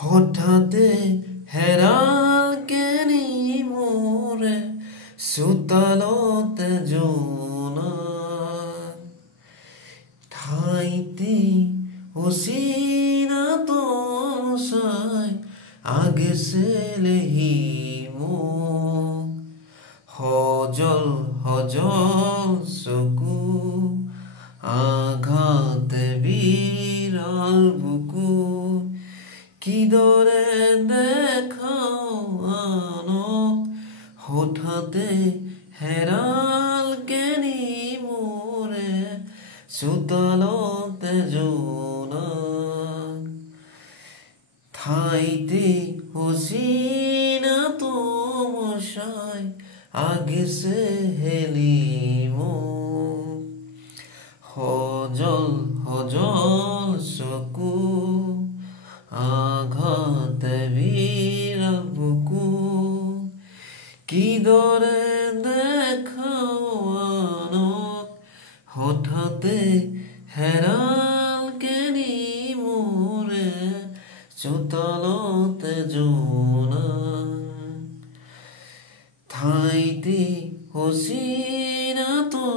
হঠাতে হেৰাল কেনি মোৰে চোতালতে জোনা ঠাইতে অচিনাতন চাই আগেছেলেহি মোক সজল সজল চকু আঘাতে বিৰাল বুকু কিদৰে দেখাও আনক হঠাতে হেৰাল কেনি মোৰে চোতালতে জোনা ঠাইতে অচিনাতন চাই আগেছে হেলি মোক সজল সজল চকু আঘাতে বিৰাল বুকু কিদৰে দেখাও আনক হঠাতে হেৰাল কেনি মোৰে চোতালতে জোনা ঠাইতে অচিনাতন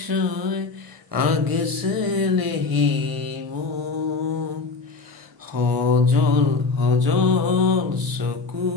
চাই আগেছেলেহি মোক সজল সজল চকু